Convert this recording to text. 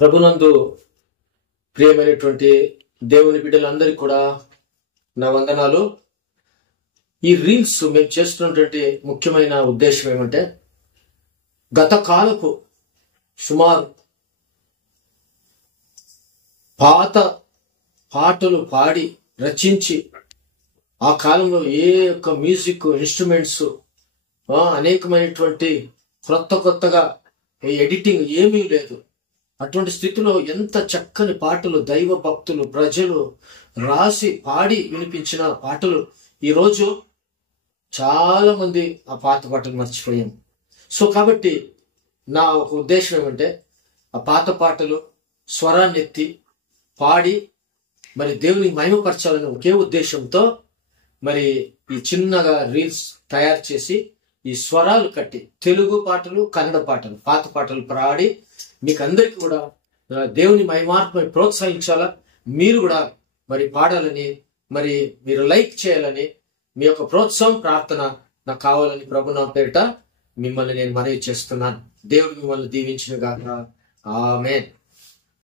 ప్రభునందు ప్రియమైనటువంటి దేవుని బిడ్డలందరికీ కూడా నా వందనాలు. ఈ రీల్స్ మేము చేస్తున్నటువంటి ముఖ్యమైన ఉద్దేశం ఏమంటే, గత కాలపు సుమారు పాత పాటలు పాడి రచించి, ఆ కాలంలో ఏ యొక్క మ్యూజిక్ ఇన్స్ట్రుమెంట్స్ అనేకమైనటువంటి కొత్తగా ఎడిటింగ్ ఏమీ లేదు. అటువంటి స్థితిలో ఎంత చక్కని పాటలు దైవ భక్తులు ప్రజలు రాసి పాడి వినిపించిన పాటలు ఈరోజు చాలా మంది ఆ పాత పాటలు మర్చిపోయాం. సో కాబట్టి నా ఒక ఉద్దేశం ఏమంటే, ఆ పాత పాటలు స్వరాన్ని ఎత్తి పాడి మరి దేవుని మహిమపరచాలని ఒకే ఉద్దేశంతో మరి ఈ చిన్నగా రీల్స్ తయారు చేసి ఈ స్వరాలు కట్టి తెలుగు పాటలు, కన్నడ పాటలు, పాత పాటలు పాడి మీకు అందరికీ కూడా దేవుని మహిమాత్మ ప్రోత్సహించాలా, మీరు కూడా మరి పాడాలని, మరి మీరు లైక్ చేయాలని, మీ యొక్క ప్రోత్సాహం ప్రార్థన నాకు కావాలని ప్రభు నా పేరిట మిమ్మల్ని నేను మనవి చేస్తున్నాను. దేవుడు మిమ్మల్ని దీవించిన గాక. ఆమేన్.